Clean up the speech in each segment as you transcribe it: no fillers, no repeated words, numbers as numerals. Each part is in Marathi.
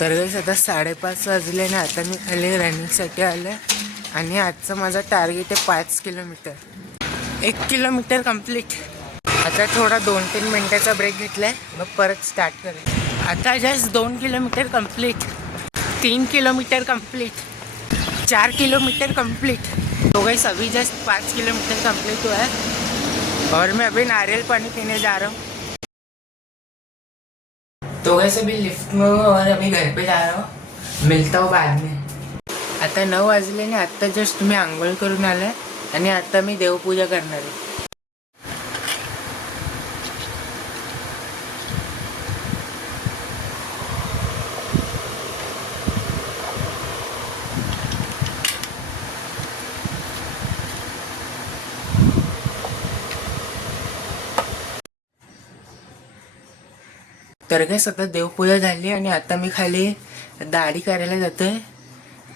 तर गाईस आता 5:30 वाजले ना. आता मी खाली रनिंगसाठी आलो आहे आणि आजचं माझं टार्गेट आहे 5 किलोमीटर. 1 kilometre complete. आता थोडा 2-3 मिनटाचा ब्रेक घेतला आहे, मग परत स्टार्ट करेल. आता just 2 kilometre complete, 3 kilometre complete, 4 kilometre complete. तो गाइस अभी जस्ट 5 किलोमीटर कंप्लीट हुआ है और मैं अभी नारियल पानी पीने जा रहा हूँ. तो गाइस अभी लिफ्ट में हूँ और अभी घर पे जा रहा हूँ. मिलता हूँ बाद में. आता 9 वाजले ना. आत्ता जस्ट मी आंघोळ करून आलो आहे आणि आता मी देवपूजा करणार आहे. तर गाइस आता देवपूजा झाली आणि आता मी खाली दाढी करायला जातोय.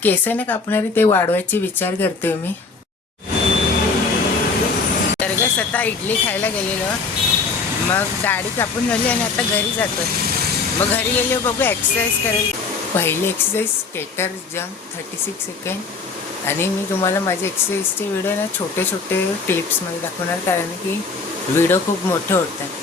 केसाने कापणारी ते वाढवायची विचार करतोय मी. तर गाइस आता इडली खायला गेलेलो, मग दाढी कापून झाली आणि आता घरी जातोय. मग घरी गेले बघू एक्सरसाइज करेल. पहिली एक्सरसाइज स्केटर जंप 36 सेकंड. आणि मी तुम्हाला माझे एक्सरसाइजचे व्हिडिओ ना छोटे छोटे क्लिप्समध्ये दाखवणार, कारण की व्हिडिओ खूप मोठे होतात.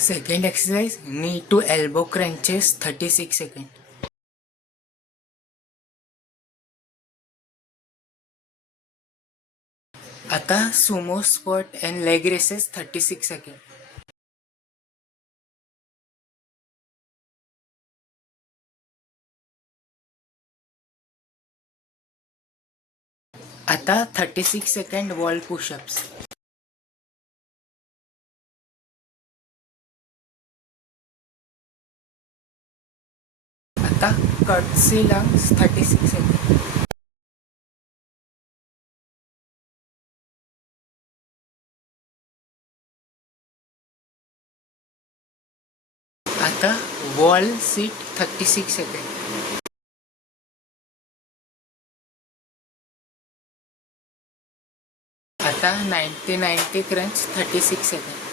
Second exercise knee to elbow crunches 36 second. आता sumo squat and leg raises 36 second. आता 36 सेकंड वॉल पुशअप्स. आता कर्टसी लंग्स 36 सेकंड. आता वॉल सीट 36 सेकंड. आता 90 क्रंच 36 सेकंड.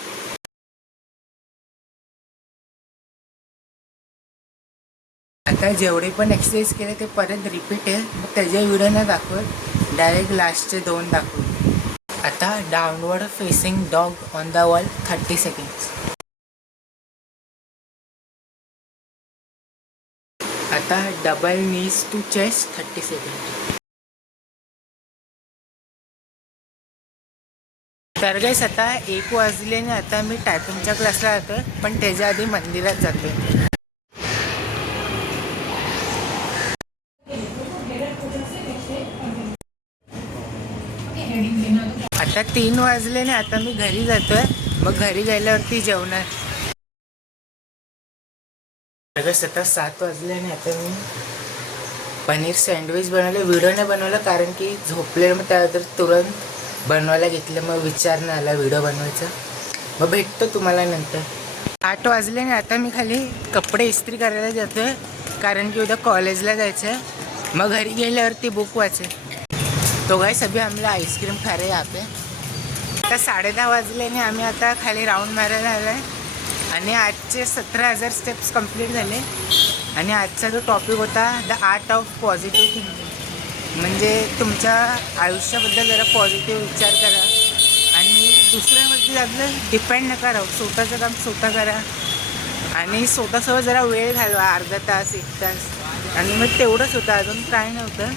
आता जेवढे पण एक्सरसाइज केले ते परत रिपीट आहे, मग त्याचे व्हिडिओ नाही दाखवत, डायरेक्ट लास्टचे 2 दाखवत. आता downward facing dog on the wall 30 seconds. आता double knees to chest 30 second. तर गाइस आता 1 वाजले आणि आता मी टायपिंगच्या क्लासला जातोय, पण त्याच्या आधी मंदिरात जातोय. आता 3 वाजले आणि आता मी घरी जातोय, मग घरी गेल्यावरती जेवणार. गाइस आता 7 वाजले आणि आता मी पनीर सँडविच बनवलं. व्हिडिओ नाही बनवलं कारण की झोपले, मग त्यानंतर तुरंत बनवायला घेतलं, मग विचार नाही आला व्हिडिओ बनवायचा. मग भेटतो तुम्हाला नंतर. 8 वाजले आणि आता मी खाली कपडे इस्त्री करायला जातोय, कारण की उद्या कॉलेजला जायचं आहे. मग घरी गेल्यावरती बुक वाचेल. तो गाइस अभी हम लोग आइसक्रीम खा रहे हैं यहाँ पे. आता 10:30 वाजले आणि आम्ही आता खाली राऊंड मारायला आलो आहे आणि आजचे 17,000 स्टेप्स कंप्लीट झाले. आणि आजचा जो टॉपिक होता the art of positive thinking, म्हणजे तुमच्या आयुष्याबद्दल जरा पॉझिटिव्ह विचार करा आणि दुसऱ्यावरती आपलं डिपेंड नका राहू. स्वतःचं काम स्वतः करा आणि स्वतःसोबत जरा वेळ घालवा, अर्धा तास 1 तास. आणि मग तेवढंच होतं, अजून काय नव्हतं.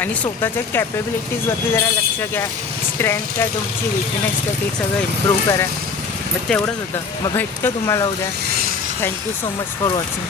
आणि स्वतःच्या कॅपेबिलिटीजवरती जरा लक्ष घ्या. स्ट्रेंथ काय तुमची, विकनेस काय, ते सगळं इम्प्रूव्ह करा. मग तेवढंच होतं. मग भेटतो तुम्हाला उद्या. Thank you so much for watching.